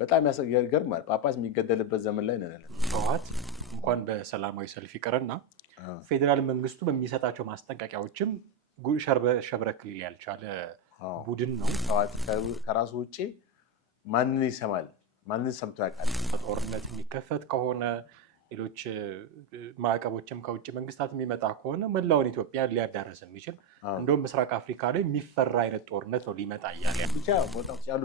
በጣም ያስገርማል። ጳጳስ የሚገደልበት ዘመን ላይ ነን ያለነው። ህወሓት እንኳን በሰላማዊ ሰልፍ ይቅርና ፌዴራል መንግስቱ በሚሰጣቸው ማስጠንቀቂያዎችም ሸብረክ ሊል ያልቻለ ቡድን ነው። ህወሓት ከራሱ ውጭ ማንን ይሰማል? ማንን ሰምቶ ያውቃል? ጦርነት የሚከፈት ከሆነ ሌሎች ማዕቀቦችም ከውጭ መንግስታት የሚመጣ ከሆነ መላውን ኢትዮጵያ ሊያዳረስ የሚችል እንደውም ምስራቅ አፍሪካ ላይ የሚፈራ አይነት ጦርነት ነው ሊመጣ እያለ ብቻ ወጣቶች ያሉ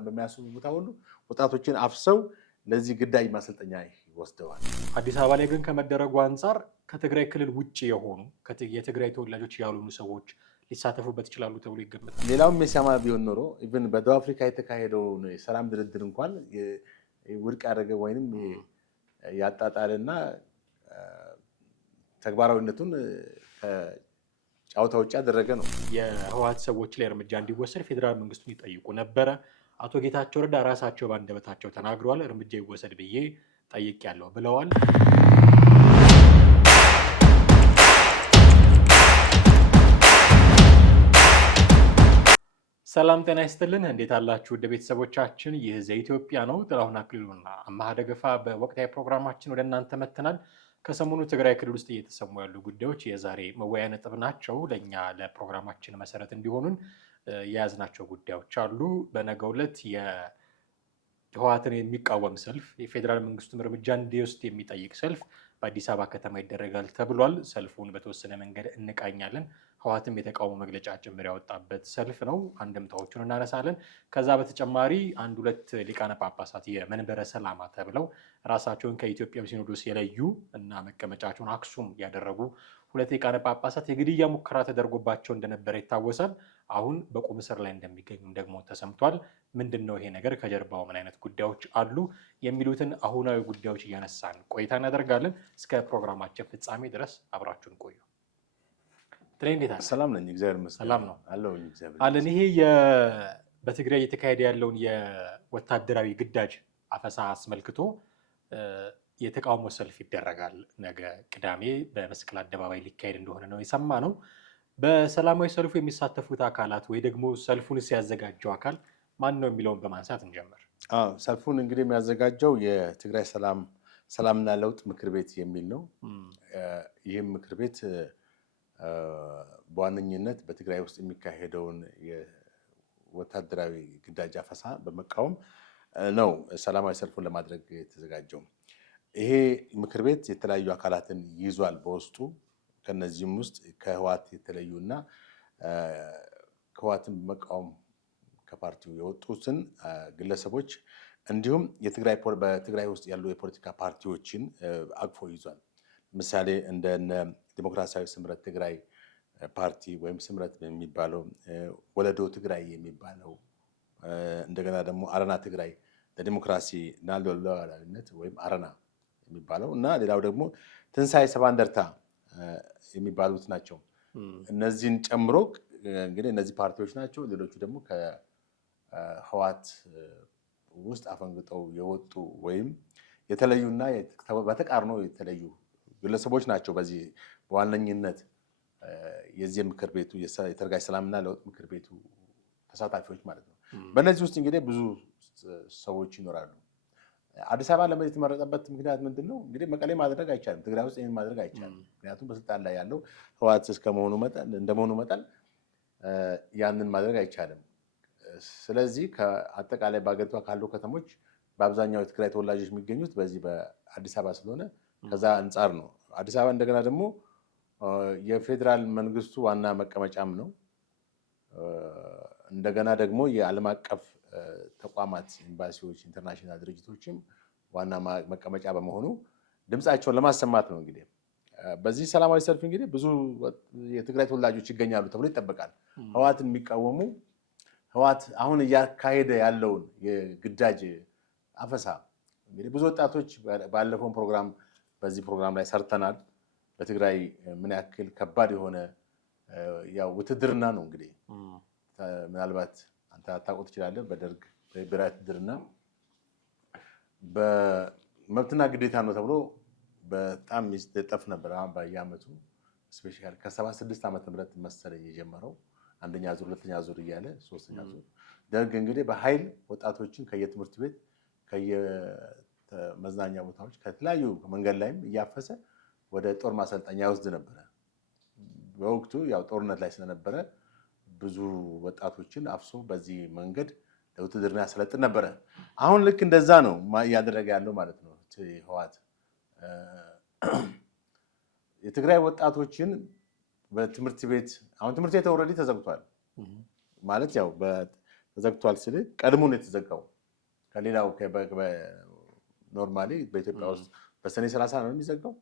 በሚያስቡ ቦታ ሁሉ ወጣቶችን አፍሰው ለዚህ ግዳጅ ማሰልጠኛ ይወስደዋል። አዲስ አበባ ላይ ግን ከመደረጉ አንጻር ከትግራይ ክልል ውጭ የሆኑ የትግራይ ተወላጆች ያልሆኑ ሰዎች ሊሳተፉበት ይችላሉ ተብሎ ይገመታል። ሌላውም የሰማ ቢሆን ኖሮ ኢቭን በደቡብ አፍሪካ የተካሄደውን የሰላም ድርድር እንኳን ውድቅ ያደረገ ወይንም ያጣጣልና ተግባራዊነቱን ከጫውታ ውጭ ያደረገ ነው። የህወሓት ሰዎች ላይ እርምጃ እንዲወሰድ ፌዴራል መንግስቱን ይጠይቁ ነበረ። አቶ ጌታቸው ረዳ ራሳቸው በአንደበታቸው ተናግረዋል። እርምጃ ይወሰድ ብዬ ጠይቄያለሁ ብለዋል። ሰላም ጤና ይስጥልን። እንዴት አላችሁ? ወደ ቤተሰቦቻችን ይህ ዘኢትዮጵያ ነው። ጥላሁን አክሊሉና አማሃ ደገፋ በወቅታዊ ፕሮግራማችን ወደ እናንተ መጥተናል። ከሰሞኑ ትግራይ ክልል ውስጥ እየተሰሙ ያሉ ጉዳዮች የዛሬ መወያያ ነጥብ ናቸው። ለእኛ ለፕሮግራማችን መሰረት እንዲሆኑን የያዝናቸው ጉዳዮች አሉ። በነገው ዕለት የህወሓትን የሚቃወም ሰልፍ፣ የፌዴራል መንግስቱም እርምጃ እንዲወስድ የሚጠይቅ ሰልፍ በአዲስ አበባ ከተማ ይደረጋል ተብሏል። ሰልፉን በተወሰነ መንገድ እንቃኛለን። ህወሓትም የተቃውሞ መግለጫ ጭምር ያወጣበት ሰልፍ ነው። አንድምታዎቹን እናነሳለን። ከዛ በተጨማሪ አንድ ሁለት ሊቃነ ጳጳሳት የመንበረ ሰላማ ተብለው ራሳቸውን ከኢትዮጵያ ሲኖዶስ የለዩ እና መቀመጫቸውን አክሱም ያደረጉ ሁለት ሊቃነ ጳጳሳት የግድያ ሙከራ ተደርጎባቸው እንደነበረ ይታወሳል። አሁን በቁም እስር ላይ እንደሚገኙም ደግሞ ተሰምቷል። ምንድን ነው ይሄ ነገር? ከጀርባው ምን አይነት ጉዳዮች አሉ? የሚሉትን አሁናዊ ጉዳዮች እያነሳን ቆይታ እናደርጋለን። እስከ ፕሮግራማችን ፍጻሜ ድረስ አብራችሁን ቆዩ። ሰላም ነኝ፣ እግዚአብሔር ይመስገን። ሰላም ነው አለን። ይሄ በትግራይ እየተካሄደ ያለውን የወታደራዊ ግዳጅ አፈሳ አስመልክቶ የተቃውሞ ሰልፍ ይደረጋል። ነገ ቅዳሜ በመስቀል አደባባይ ሊካሄድ እንደሆነ ነው የሰማነው። በሰላማዊ ሰልፉ የሚሳተፉት አካላት ወይ ደግሞ ሰልፉን ሲያዘጋጀው አካል ማን ነው የሚለውን በማንሳት እንጀምር። ሰልፉን እንግዲህ የሚያዘጋጀው የትግራይ ሰላምና ለውጥ ምክር ቤት የሚል ነው። ይህም ምክር ቤት በዋነኝነት በትግራይ ውስጥ የሚካሄደውን የወታደራዊ ግዳጅ አፈሳ በመቃወም ነው ሰላማዊ ሰልፉን ለማድረግ የተዘጋጀው። ይሄ ምክር ቤት የተለያዩ አካላትን ይዟል በውስጡ። ከነዚህም ውስጥ ከህወሓት የተለዩና ከህወሓትን በመቃወም ከፓርቲው የወጡትን ግለሰቦች እንዲሁም በትግራይ ውስጥ ያሉ የፖለቲካ ፓርቲዎችን አቅፎ ይዟል። ምሳሌ እንደነ ዲሞክራሲያዊ ስምረት ትግራይ ፓርቲ ወይም ስምረት የሚባለው፣ ወለዶ ትግራይ የሚባለው፣ እንደገና ደግሞ አረና ትግራይ ለዲሞክራሲ እና ለሉዓላዊነት ወይም አረና የሚባለው እና ሌላው ደግሞ ትንሳኤ ሰባ እንደርታ የሚባሉት ናቸው። እነዚህን ጨምሮ እንግዲህ እነዚህ ፓርቲዎች ናቸው። ሌሎቹ ደግሞ ከህወሓት ውስጥ አፈንግጠው የወጡ ወይም የተለዩና በተቃርኖ የተለዩ ግለሰቦች ናቸው። በዚህ በዋነኝነት የዚህ ምክር ቤቱ የተረጋጅ ሰላምና ለውጥ ምክር ቤቱ ተሳታፊዎች ማለት ነው። በእነዚህ ውስጥ እንግዲህ ብዙ ሰዎች ይኖራሉ። አዲስ አበባ ለምን የተመረጠበት ምክንያት ምንድን ነው? እንግዲህ መቀሌ ማድረግ አይቻልም፣ ትግራይ ውስጥ ይህን ማድረግ አይቻልም። ምክንያቱም በስልጣን ላይ ያለው ህወሓት እንደመሆኑ መጠን ያንን ማድረግ አይቻልም። ስለዚህ ከአጠቃላይ በአገሪቷ ካሉ ከተሞች በአብዛኛው የትግራይ ተወላጆች የሚገኙት በዚህ በአዲስ አበባ ስለሆነ ከዛ አንጻር ነው። አዲስ አበባ እንደገና ደግሞ የፌዴራል መንግስቱ ዋና መቀመጫም ነው። እንደገና ደግሞ የዓለም አቀፍ ተቋማት፣ ኤምባሲዎች፣ ኢንተርናሽናል ድርጅቶችም ዋና መቀመጫ በመሆኑ ድምፃቸውን ለማሰማት ነው። እንግዲህ በዚህ ሰላማዊ ሰልፍ እንግዲህ ብዙ የትግራይ ተወላጆች ይገኛሉ ተብሎ ይጠበቃል። ህወሓትን የሚቃወሙ ህወሓት አሁን እያካሄደ ያለውን የግዳጅ አፈሳ እንግዲህ ብዙ ወጣቶች ባለፈውን ፕሮግራም በዚህ ፕሮግራም ላይ ሰርተናል። በትግራይ ምን ያክል ከባድ የሆነ ያው ውትድርና ነው። እንግዲህ ምናልባት አንተ አታውቁት ትችላለህ። በደርግ ብሔራዊ ውትድርና በመብትና ግዴታ ነው ተብሎ በጣም ይስጠፍ ነበር። በየዓመቱ ስፔሻሊ ከ76 ዓመተ ምህረት መሰለኝ የጀመረው አንደኛ ዙር፣ ሁለተኛ ዙር እያለ ሶስተኛ ዙር። ደርግ እንግዲህ በኃይል ወጣቶችን ከየትምህርት ቤት ከየመዝናኛ ቦታዎች ከተለያዩ መንገድ ላይም እያፈሰ ወደ ጦር ማሰልጠኛ ይወስድ ነበረ። በወቅቱ ያው ጦርነት ላይ ስለነበረ ብዙ ወጣቶችን አፍሶ በዚህ መንገድ ለውትድርና ያሰለጥን ነበረ። አሁን ልክ እንደዛ ነው እያደረገ ያለው ማለት ነው ህወሓት። የትግራይ ወጣቶችን በትምህርት ቤት አሁን ትምህርት ቤት ኦልሬዲ ተዘግቷል ማለት ያው ተዘግቷል ስል ቀድሞ ነው የተዘጋው ከሌላው ኖርማሊ በኢትዮጵያ ውስጥ በሰኔ 30 ነው የሚዘጋው።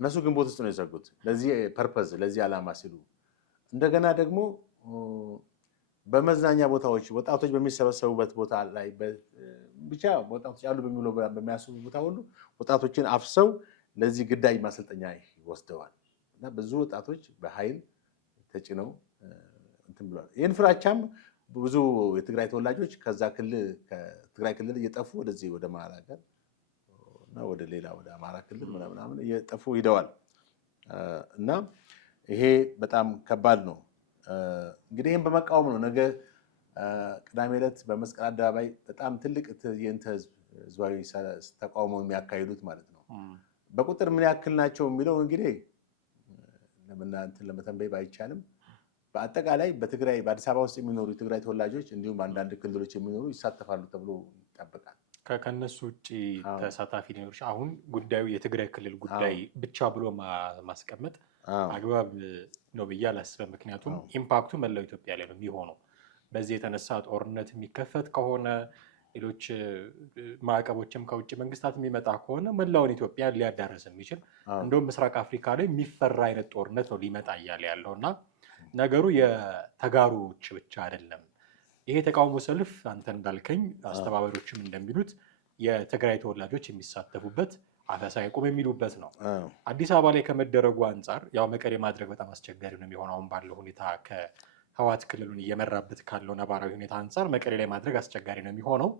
እነሱ ግንቦት ውስጥ ነው የዘጉት ለዚህ ፐርፐዝ ለዚህ ዓላማ ሲሉ። እንደገና ደግሞ በመዝናኛ ቦታዎች ወጣቶች በሚሰበሰቡበት ቦታ ላይ ብቻ ወጣቶች ያሉ በሚያስቡ ቦታ ሁሉ ወጣቶችን አፍሰው ለዚህ ግዳጅ ማሰልጠኛ ወስደዋል እና ብዙ ወጣቶች በኃይል ተጭነው እንትን ብለዋል። ይህን ፍራቻም ብዙ የትግራይ ተወላጆች ከዛ ክልል ከትግራይ ክልል እየጠፉ ወደዚህ ወደ መሀል ሀገር እና ወደ ሌላ ወደ አማራ ክልል ምናምን እየጠፉ ሂደዋል እና ይሄ በጣም ከባድ ነው። እንግዲህ ይህን በመቃወም ነው ነገ ቅዳሜ ዕለት በመስቀል አደባባይ በጣም ትልቅ ትዕይንተ ህዝባዊ ተቃውሞ የሚያካሂዱት ማለት ነው። በቁጥር ምን ያክል ናቸው የሚለው እንግዲህ ለመተንበይ ባይቻልም በአጠቃላይ በትግራይ በአዲስ አበባ ውስጥ የሚኖሩ የትግራይ ተወላጆች እንዲሁም አንዳንድ ክልሎች የሚኖሩ ይሳተፋሉ ተብሎ ይጠበቃል። ከነሱ ውጭ ተሳታፊ ሊኖር አሁን ጉዳዩ የትግራይ ክልል ጉዳይ ብቻ ብሎ ማስቀመጥ አግባብ ነው ብዬ አላስብም። ምክንያቱም ኢምፓክቱ መላው ኢትዮጵያ ላይ ነው የሚሆነው። በዚህ የተነሳ ጦርነት የሚከፈት ከሆነ ሌሎች ማዕቀቦችም ከውጭ መንግስታት የሚመጣ ከሆነ መላውን ኢትዮጵያ ሊያዳርስ የሚችል እንደውም ምስራቅ አፍሪካ ላይ የሚፈራ አይነት ጦርነት ነው ሊመጣ እያለ ያለው እና ነገሩ የተጋሩዎች ብቻ አይደለም። ይሄ የተቃውሞ ሰልፍ አንተ እንዳልከኝ አስተባባሪዎችም እንደሚሉት የትግራይ ተወላጆች የሚሳተፉበት አፈሳ ይቁም የሚሉበት ነው። አዲስ አበባ ላይ ከመደረጉ አንጻር ያው መቀሌ ማድረግ በጣም አስቸጋሪ ነው የሚሆነው። አሁን ባለው ሁኔታ ከህወሓት ክልሉን እየመራበት ካለው ነባራዊ ሁኔታ አንጻር መቀሌ ላይ ማድረግ አስቸጋሪ ነው የሚሆነው።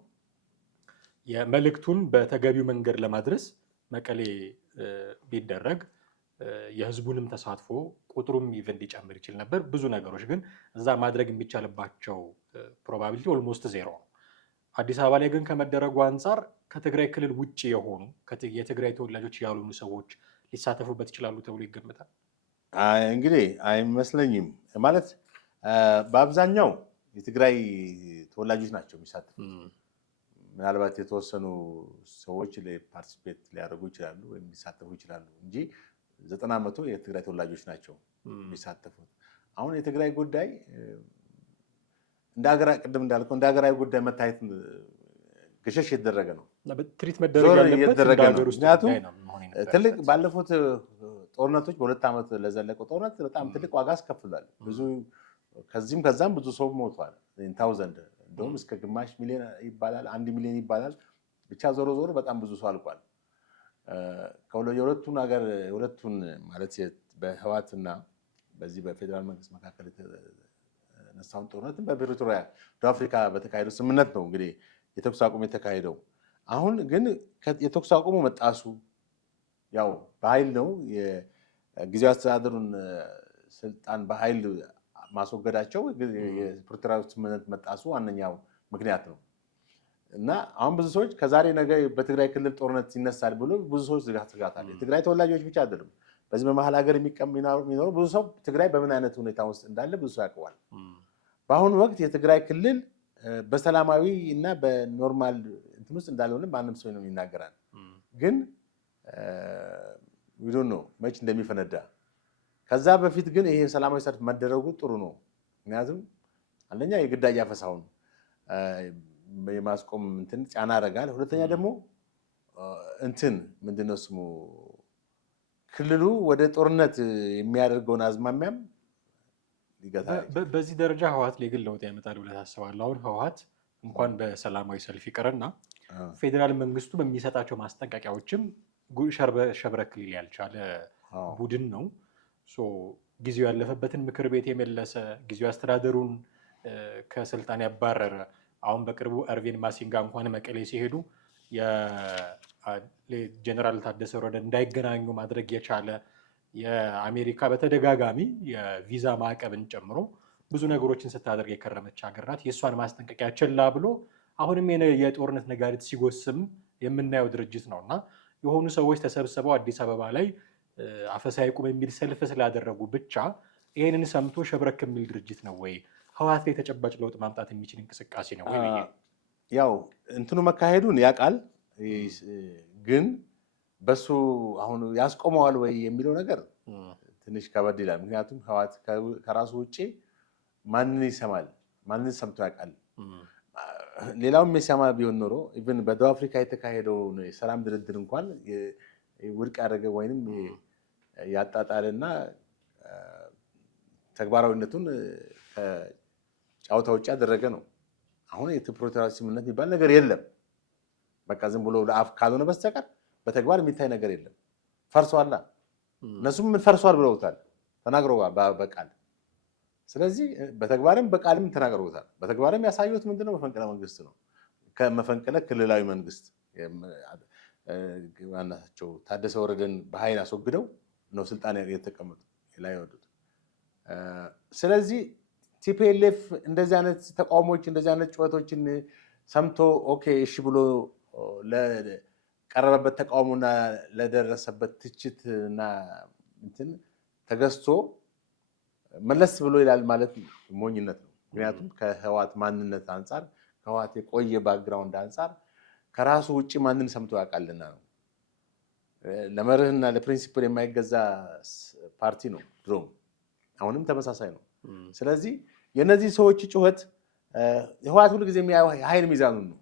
የመልእክቱን በተገቢው መንገድ ለማድረስ መቀሌ ቢደረግ የህዝቡንም ተሳትፎ ቁጥሩም ኢቨን ሊጨምር ይችል ነበር። ብዙ ነገሮች ግን እዛ ማድረግ የሚቻልባቸው ፕሮባቢሊቲ ኦልሞስት ዜሮ ነው። አዲስ አበባ ላይ ግን ከመደረጉ አንጻር ከትግራይ ክልል ውጭ የሆኑ የትግራይ ተወላጆች ያልሆኑ ሰዎች ሊሳተፉበት ይችላሉ ተብሎ ይገመታል። እንግዲህ አይመስለኝም። ማለት በአብዛኛው የትግራይ ተወላጆች ናቸው የሚሳተፉት። ምናልባት የተወሰኑ ሰዎች ፓርቲሲፔት ሊያደርጉ ይችላሉ ወይም ሊሳተፉ ይችላሉ እንጂ 90% የትግራይ ተወላጆች ናቸው የሚሳተፉት። አሁን የትግራይ ጉዳይ ቅድም እንዳልከው እንደ ሀገራዊ ጉዳይ መታየት ገሸሽ የተደረገ ነው። ትሪት መደረግ ያለበት ምክንያቱም ትልቅ ባለፉት ጦርነቶች በ2 ዓመት ለዘለቀው ጦርነት በጣም ትልቅ ዋጋ አስከፍሏል። ብዙ ከዚህም ከዛም ብዙ ሰው ሞቷል። ታውዘንድ እንደውም እስከ ግማሽ ሚሊዮን ይባላል፣ 1 ሚሊዮን ይባላል። ብቻ ዞሮ ዞሮ በጣም ብዙ ሰው አልቋል። የሁለቱን ማለት በህወሓትና በዚህ በፌዴራል መንግስት መካከል የተነሳውን ጦርነትን በፕሪቶሪያ ደቡብ አፍሪካ በተካሄደው ስምምነት ነው እንግዲህ የተኩስ አቁም የተካሄደው። አሁን ግን የተኩስ አቁሙ መጣሱ ያው በኃይል ነው። የጊዜያዊ አስተዳደሩን ስልጣን በኃይል ማስወገዳቸው የፕሪቶሪያ ስምምነት መጣሱ ዋነኛው ምክንያት ነው እና አሁን ብዙ ሰዎች ከዛሬ ነገ በትግራይ ክልል ጦርነት ይነሳል ብሎ ብዙ ሰዎች ስጋት አለ። የትግራይ ተወላጆች ብቻ አይደሉም። በዚህ በመሀል ሀገር የሚኖሩ ብዙ ሰው ትግራይ በምን አይነት ሁኔታ ውስጥ እንዳለ ብዙ ሰው ያውቀዋል። በአሁኑ ወቅት የትግራይ ክልል በሰላማዊ እና በኖርማል እንትን ውስጥ እንዳልሆነ ማንም ሰው ነው ይናገራል። ግን ዊዶን ነው መች እንደሚፈነዳ። ከዛ በፊት ግን ይሄ ሰላማዊ ሰልፍ መደረጉ ጥሩ ነው። ምክንያቱም አንደኛ የግዳጅ አፈሳውን የማስቆም እንትን ጫና ያደርጋል። ሁለተኛ ደግሞ እንትን ምንድነው ስሙ ክልሉ ወደ ጦርነት የሚያደርገውን አዝማሚያም ይገታል። በዚህ ደረጃ ህወሓት ላይ ግን ለውጥ ያመጣል ብለህ ታስባለህ? አሁን ህወሓት እንኳን በሰላማዊ ሰልፍ ይቅርና ፌዴራል መንግስቱ በሚሰጣቸው ማስጠንቀቂያዎችም ሸብረክ ሊል ያልቻለ ቡድን ነው። ጊዜው ያለፈበትን ምክር ቤት የመለሰ ጊዜው አስተዳደሩን ከስልጣን ያባረረ አሁን በቅርቡ እርቪን ማሲንጋ እንኳን መቀሌ ሲሄዱ የጀነራል ታደሰ ወረደ እንዳይገናኙ ማድረግ የቻለ የአሜሪካ በተደጋጋሚ የቪዛ ማዕቀብን ጨምሮ ብዙ ነገሮችን ስታደርግ የከረመች ሀገር ናት። የእሷን ማስጠንቀቂያ ችላ ብሎ አሁንም የጦርነት ነጋሪት ሲጎስም የምናየው ድርጅት ነው እና የሆኑ ሰዎች ተሰብስበው አዲስ አበባ ላይ አፈሳ ይቁም የሚል ሰልፍ ስላደረጉ ብቻ ይህንን ሰምቶ ሸብረክ የሚል ድርጅት ነው ወይ? ህወሓት ላይ ተጨባጭ ለውጥ ማምጣት የሚችል እንቅስቃሴ ነው ወይ? ያው እንትኑ መካሄዱን ያውቃል፣ ግን በሱ አሁን ያስቆመዋል ወይ የሚለው ነገር ትንሽ ከበድ ይላል። ምክንያቱም ህወሓት ከራሱ ውጭ ማንን ይሰማል? ማንን ሰምቶ ያውቃል? ሌላውም የሚሰማ ቢሆን ኖሮ ኢቭን በደቡብ አፍሪካ የተካሄደውን የሰላም ድርድር እንኳን ውድቅ ያደረገ ወይንም ያጣጣልና ተግባራዊነቱን ከጨዋታ ውጭ ያደረገ ነው። አሁን የፕሪቶሪያ ስምምነት የሚባል ነገር የለም። በቃ ዝም ብሎ ለአፍ ካልሆነ በስተቀር በተግባር የሚታይ ነገር የለም። ፈርሷላ። እነሱም ምን ፈርሷል ብለውታል፣ ተናግረዋል በቃል። ስለዚህ በተግባርም በቃልም ተናግረውታል። በተግባርም ያሳዩት ምንድነው? መፈንቅለ መንግስት ነው። ከመፈንቅለ ክልላዊ መንግስት ዋናቸው ታደሰ ወረደን በኃይል አስወግደው ነው ስልጣን የተቀመጡ ላይ ወጡት። ስለዚህ ቲፒኤልኤፍ እንደዚህ አይነት ተቃውሞች እንደዚህ አይነት ጩኸቶችን ሰምቶ ኦኬ እሺ ብሎ ለቀረበበት ተቃውሞና ለደረሰበት ትችትና እንትን ተገዝቶ መለስ ብሎ ይላል ማለት ሞኝነት ነው። ምክንያቱም ከህወሓት ማንነት አንጻር ከህወሓት የቆየ ባክግራውንድ አንጻር ከራሱ ውጭ ማንን ሰምቶ ያውቃልና ነው። ለመርህና ለፕሪንሲፕል የማይገዛ ፓርቲ ነው ድሮም፣ አሁንም ተመሳሳይ ነው። ስለዚህ የነዚህ ሰዎች ጩኸት ህወሓት ሁሉ ጊዜ የሚያየው የኃይል ሚዛኑን ነው፣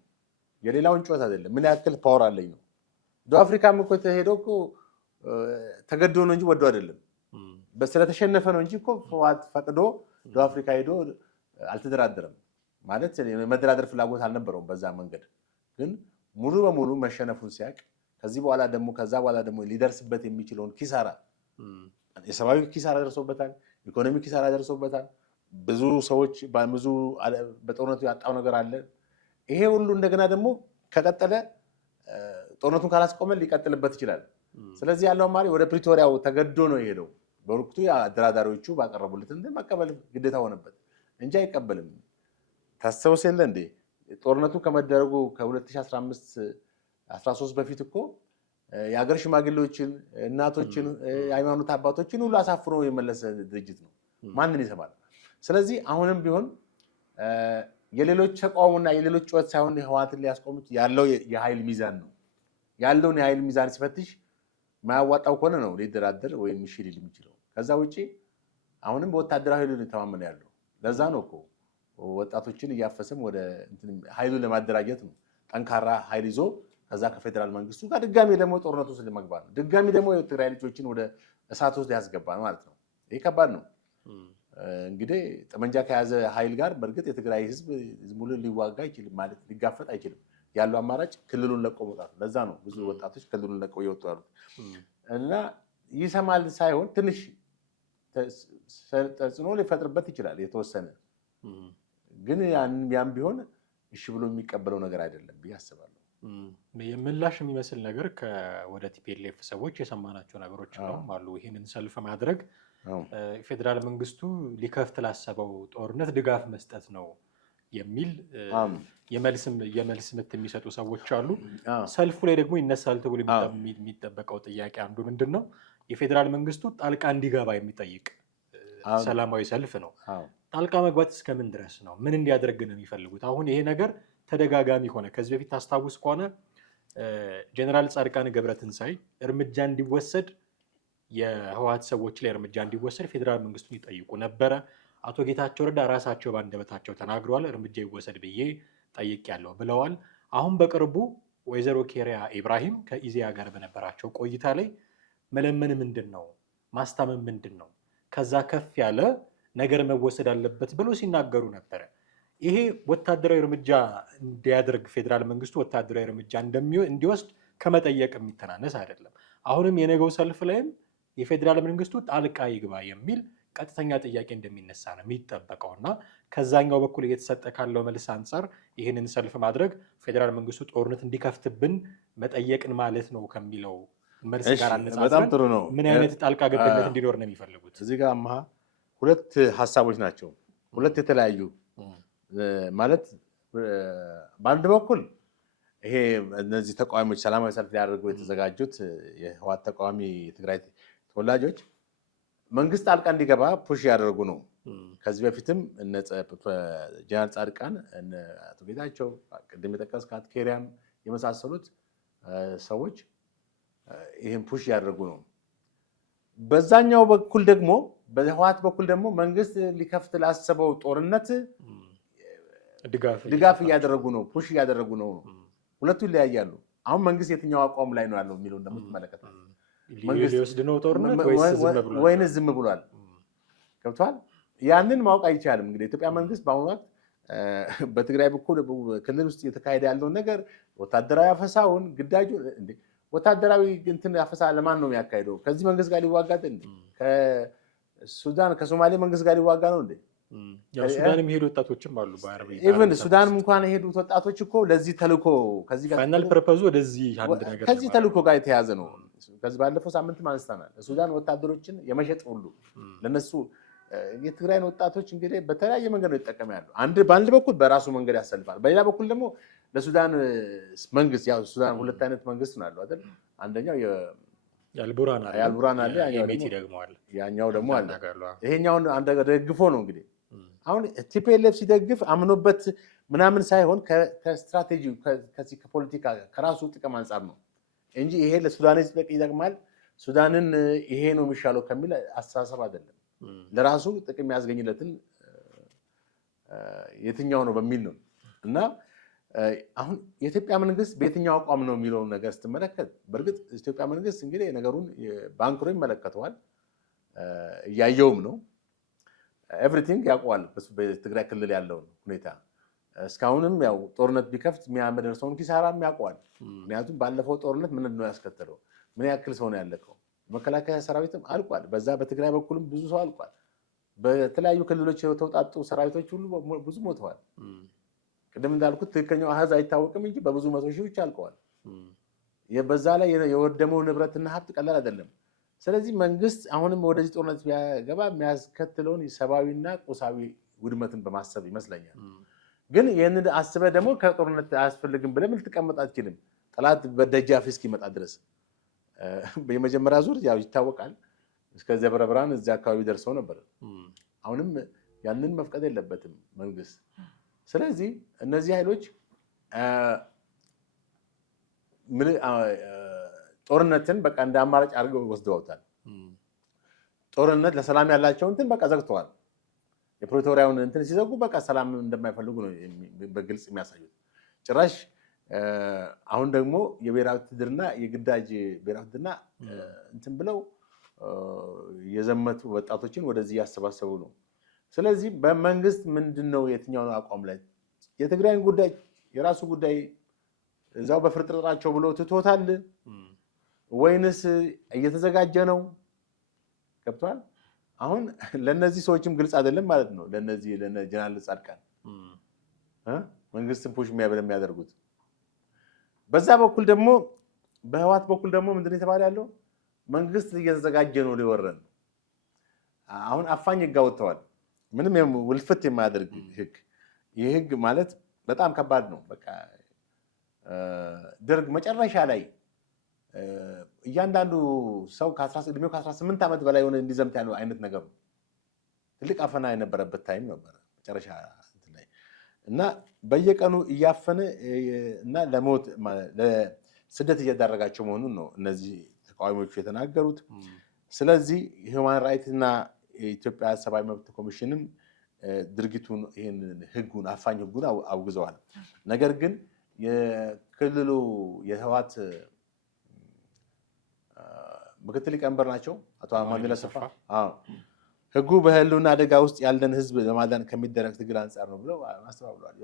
የሌላውን ጩኸት አይደለም። ምን ያክል ፓወር አለኝ ነው። ደቡብ አፍሪካም እኮ የተሄደው እኮ ተገዶ ነው እንጂ ወዶ አይደለም። ስለተሸነፈ ነው እንጂ እኮ ህወሓት ፈቅዶ ደቡብ አፍሪካ ሄዶ አልተደራደረም። ማለት የመደራደር ፍላጎት አልነበረውም በዛ መንገድ። ግን ሙሉ በሙሉ መሸነፉን ሲያውቅ ከዛ በኋላ ደግሞ ሊደርስበት የሚችለውን ኪሳራ፣ የሰብአዊ ኪሳራ ደርሶበታል፣ ኢኮኖሚ ኪሳራ ደርሶበታል። ብዙ ሰዎች በጦርነቱ ያጣው ነገር አለ። ይሄ ሁሉ እንደገና ደግሞ ከቀጠለ ጦርነቱን ካላስቆመ ሊቀጥልበት ይችላል። ስለዚህ ያለው አማሪ ወደ ፕሪቶሪያው ተገዶ ነው የሄደው። በወቅቱ አደራዳሪዎቹ ባቀረቡለት መቀበል ግዴታ ሆነበት እንጂ አይቀበልም። ታስታውስ የለ እንዴ ጦርነቱ ከመደረጉ ከ2015-13 በፊት እኮ የሀገር ሽማግሌዎችን፣ እናቶችን፣ የሃይማኖት አባቶችን ሁሉ አሳፍሮ የመለሰ ድርጅት ነው። ማንን ይሰማል? ስለዚህ አሁንም ቢሆን የሌሎች ተቃውሞና የሌሎች ጩኸት ሳይሆን ህወሓትን ሊያስቆሙት ያለው የኃይል ሚዛን ነው። ያለውን የኃይል ሚዛን ሲፈትሽ ማያዋጣው ከሆነ ነው ሊደራደር ወይም እሺ ሊል የሚችለው። ከዛ ውጪ አሁንም በወታደራዊ ኃይሉ ተማመነ ያለው። ለዛ ነው እኮ ወጣቶችን እያፈሰም ወደ ኃይሉን ለማደራጀት ነው። ጠንካራ ኃይል ይዞ ከዛ ከፌዴራል መንግስቱ ጋር ድጋሚ ደግሞ ጦርነት ውስጥ ለመግባት ነው። ድጋሚ ደግሞ የትግራይ ልጆችን ወደ እሳት ውስጥ ሊያስገባ ነው ማለት ነው። ይሄ ከባድ ነው። እንግዲህ ጠመንጃ ከያዘ ኃይል ጋር በእርግጥ የትግራይ ህዝብ ሙሉ ሊዋጋ አይችልም ማለት ሊጋፈጥ አይችልም። ያለው አማራጭ ክልሉን ለቆ መውጣት። ለዛ ነው ብዙ ወጣቶች ክልሉን ለቀው እየወጡ ያሉት እና ይሰማል ሳይሆን ትንሽ ተጽዕኖ ሊፈጥርበት ይችላል የተወሰነ። ግን ያም ቢሆን እሺ ብሎ የሚቀበለው ነገር አይደለም ብዬ አስባለሁ። የምላሽ የሚመስል ነገር ወደ ቲፒኤልኤፍ ሰዎች የሰማናቸው ነገሮች አሉ። ይህንን ሰልፍ ማድረግ ፌዴራል መንግስቱ ሊከፍት ላሰበው ጦርነት ድጋፍ መስጠት ነው የሚል የመልስ ምት የሚሰጡ ሰዎች አሉ። ሰልፉ ላይ ደግሞ ይነሳል ተብሎ የሚጠበቀው ጥያቄ አንዱ ምንድን ነው? የፌዴራል መንግስቱ ጣልቃ እንዲገባ የሚጠይቅ ሰላማዊ ሰልፍ ነው። ጣልቃ መግባት እስከምን ድረስ ነው? ምን እንዲያደርግ ነው የሚፈልጉት? አሁን ይሄ ነገር ተደጋጋሚ ሆነ። ከዚህ በፊት ታስታውስ ከሆነ ጀነራል ጻድቃን ገብረትንሳኤ እርምጃ እንዲወሰድ የህወሓት ሰዎች ላይ እርምጃ እንዲወሰድ ፌዴራል መንግስቱን ይጠይቁ ነበረ። አቶ ጌታቸው ረዳ ራሳቸው በአንደበታቸው ተናግረዋል። እርምጃ ይወሰድ ብዬ ጠይቄያለሁ ብለዋል። አሁን በቅርቡ ወይዘሮ ኬሪያ ኢብራሂም ከኢዜአ ጋር በነበራቸው ቆይታ ላይ መለመን ምንድን ነው፣ ማስታመም ምንድን ነው፣ ከዛ ከፍ ያለ ነገር መወሰድ አለበት ብሎ ሲናገሩ ነበረ። ይሄ ወታደራዊ እርምጃ እንዲያደርግ ፌዴራል መንግስቱ ወታደራዊ እርምጃ እንዲወስድ ከመጠየቅ የሚተናነስ አይደለም። አሁንም የነገው ሰልፍ ላይም የፌዴራል መንግስቱ ጣልቃ ይግባ የሚል ቀጥተኛ ጥያቄ እንደሚነሳ ነው የሚጠበቀው እና ከዛኛው በኩል እየተሰጠ ካለው መልስ አንጻር ይህንን ሰልፍ ማድረግ ፌዴራል መንግስቱ ጦርነት እንዲከፍትብን መጠየቅን ማለት ነው ከሚለው መልስ ጋር አነጻጽረን ምን አይነት ጣልቃ ገብነት እንዲኖር ነው የሚፈልጉት? እዚህ ጋር ሁለት ሀሳቦች ናቸው። ሁለት የተለያዩ ማለት በአንድ በኩል ይሄ እነዚህ ተቃዋሚዎች ሰላማዊ ሰልፍ ሊያደርጉ የተዘጋጁት የህወሓት ተቃዋሚ የትግራይ ተወላጆች መንግስት ጣልቃ እንዲገባ ፑሽ ያደርጉ ነው። ከዚህ በፊትም ጀነራል ጻድቃን አቶ ጌታቸው ቅድም የጠቀስካት ኬሪያም የመሳሰሉት ሰዎች ይህን ፑሽ ያደርጉ ነው። በዛኛው በኩል ደግሞ በህወሓት በኩል ደግሞ መንግስት ሊከፍት ላሰበው ጦርነት ድጋፍ እያደረጉ ነው፣ ፑሽ እያደረጉ ነው። ሁለቱ ይለያያሉ። አሁን መንግስት የትኛው አቋም ላይ ነው ያለው የሚለው ደግሞ ትመለከታለህ። መንግስት ሊወስድ ነው ጦርነት ወይንስ ዝም ብሏል? ገብቷል? ያንን ማወቅ አይቻልም። እንግዲህ የኢትዮጵያ መንግስት በአሁኑ ወቅት በትግራይ በኩል ክልል ውስጥ እየተካሄደ ያለውን ነገር ወታደራዊ አፈሳውን ግዳጁ ወታደራዊ እንትን አፈሳ ለማን ነው የሚያካሄደው? ከዚህ መንግስት ጋር ሊዋጋት እንዴ? ከሱዳን ከሶማሌ መንግስት ጋር ሊዋጋ ነው እንዴ? ሱዳን የሚሄዱ ወጣቶችም አሉ። ኢቭን ሱዳንም እንኳን የሄዱት ወጣቶች እኮ ለዚህ ተልኮ ከዚህ ጋር ፋይናል ፐርፐዙ ወደዚህ አንድ ነገር ከዚህ ተልኮ ጋር የተያዘ ነው። ከዚህ ባለፈው ሳምንት አንስተናል። ሱዳን ወታደሮችን የመሸጥ ሁሉ ለነሱ የትግራይን ወጣቶች እንግዲህ በተለያየ መንገድ ነው ይጠቀም ያለው። በአንድ በኩል በራሱ መንገድ ያሰልፋል፣ በሌላ በኩል ደግሞ ለሱዳን መንግስት ያው ሱዳን ሁለት አይነት መንግስት ነው ያለው አይደል? አንደኛው የአልቡራን አለ፣ ያኛው ደግሞ አለ። ይሄኛውን አንድ ደግፎ ነው እንግዲህ አሁን ቲፒኤልኤፍ ሲደግፍ አምኖበት ምናምን ሳይሆን ከስትራቴጂ ከዚህ ከፖለቲካ ከራሱ ጥቅም አንጻር ነው እንጂ ይሄ ለሱዳን ይጠቅማል ሱዳንን ይሄ ነው የሚሻለው ከሚል አስተሳሰብ አይደለም። ለራሱ ጥቅም ያስገኝለትን የትኛው ነው በሚል ነው። እና አሁን የኢትዮጵያ መንግስት በየትኛው አቋም ነው የሚለውን ነገር ስትመለከት በእርግጥ የኢትዮጵያ መንግስት እንግዲህ ነገሩን ባንክሮ ይመለከተዋል፣ እያየውም ነው። ኤቭሪቲንግ ያውቀዋል በትግራይ ክልል ያለውን ሁኔታ። እስካሁንም ያው ጦርነት ቢከፍት የሚያደርሰውን ኪሳራም ያውቀዋል። ምክንያቱም ባለፈው ጦርነት ምን ነው ያስከተለው? ምን ያክል ሰው ነው ያለቀው? መከላከያ ሰራዊትም አልቋል። በዛ በትግራይ በኩልም ብዙ ሰው አልቋል። በተለያዩ ክልሎች የተውጣጡ ሰራዊቶች ሁሉ ብዙ ሞተዋል። ቅድም እንዳልኩት ትክክለኛው አሃዝ አይታወቅም እንጂ በብዙ መቶ ሺዎች አልቀዋል። በዛ ላይ የወደመው ንብረትና ሀብት ቀላል አይደለም። ስለዚህ መንግስት አሁንም ወደዚህ ጦርነት ቢያገባ የሚያስከትለውን ሰብአዊና ቁሳዊ ውድመትን በማሰብ ይመስለኛል። ግን ይህንን አስበህ ደግሞ ከጦርነት አያስፈልግም ብለህ ልትቀመጥ አትችልም፣ ጠላት በደጃፍ እስኪመጣ ድረስ። የመጀመሪያ ዙር ያው ይታወቃል፣ እስከ ደብረ ብርሃን እዚያ አካባቢ ደርሰው ነበር። አሁንም ያንን መፍቀድ የለበትም መንግስት። ስለዚህ እነዚህ ኃይሎች ጦርነትን በቃ እንደ አማራጭ አድርገው ወስደውታል። ጦርነት ለሰላም ያላቸው እንትን በቃ ዘግተዋል። የፕሪቶሪያውን እንትን ሲዘጉ በቃ ሰላም እንደማይፈልጉ ነው በግልጽ የሚያሳዩት። ጭራሽ አሁን ደግሞ የብሔራዊ ውትድርና የግዳጅ ብሔራዊ ውትድርና እንትን ብለው የዘመቱ ወጣቶችን ወደዚህ ያሰባሰቡ ነው። ስለዚህ በመንግስት ምንድነው የትኛው አቋም ላይ የትግራይን ጉዳይ የራሱ ጉዳይ እዛው በፍርጥርጣቸው ብሎ ትቶታል ወይንስ እየተዘጋጀ ነው? ገብቷል? አሁን ለነዚህ ሰዎችም ግልጽ አይደለም ማለት ነው። ለነዚህ ጀነራል ጻድቃን መንግስትን ፑሽ የሚያደርጉት በዛ በኩል ደግሞ በህወሓት በኩል ደግሞ ምንድነው የተባለ ያለው? መንግስት እየተዘጋጀ ነው ሊወረን። አሁን አፋኝ ህግ አውጥተዋል። ምንም ውልፍት የማያደርግ ህግ። ይህ ህግ ማለት በጣም ከባድ ነው። በቃ ደርግ መጨረሻ ላይ እያንዳንዱ ሰው እድሜው ከ18 ዓመት በላይ ሆነ እንዲዘምት ያለው አይነት ነገር ነው። ትልቅ አፈና የነበረበት ታይም ነበር መጨረሻ ላይ እና በየቀኑ እያፈነ እና ለሞት ለስደት እያዳረጋቸው መሆኑን ነው እነዚህ ተቃዋሚዎቹ የተናገሩት። ስለዚህ ሂውማን ራይትስ እና የኢትዮጵያ ሰብአዊ መብት ኮሚሽንም ድርጊቱን ይህን ህጉን አፋኝ ህጉን አውግዘዋል። ነገር ግን የክልሉ የህወሓት ምክትል ሊቀመንበር ናቸው አቶ አማኑኤል አሰፋ ህጉ በህልውና አደጋ ውስጥ ያለን ህዝብ ለማዳን ከሚደረግ ትግል አንጻር ነው ብለው አስተባብለዋል።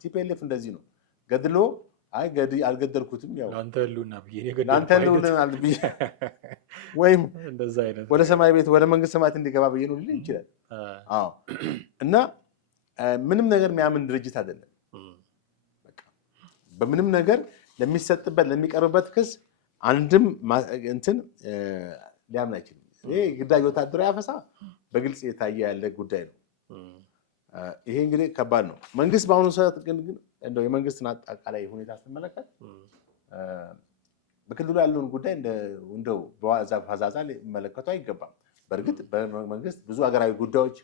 ቲፒኤልኤፍ እንደዚህ ነው ገድሎ አልገደልኩትም ለአንተ ህልውና ብዬ ወይም ወደ ሰማይ ቤት ወደ መንግስት ሰማያት እንዲገባ ብዬ ነው ሊል ይችላል። እና ምንም ነገር የሚያምን ድርጅት አይደለም። በምንም ነገር ለሚሰጥበት ለሚቀርብበት ክስ አንድም እንትን ሊያምን አይችልም። ይሄ ግዳጅ ወታደራዊ አፈሳ በግልጽ የታየ ያለ ጉዳይ ነው። ይሄ እንግዲህ ከባድ ነው። መንግስት በአሁኑ ሰዓት ግን እንደው የመንግስትን አጠቃላይ ሁኔታ ስትመለከት በክልሉ ያለውን ጉዳይ እንደው በዋዛ ፈዛዛ ሊመለከቱ አይገባም። በእርግጥ በመንግስት ብዙ ሀገራዊ ጉዳዮች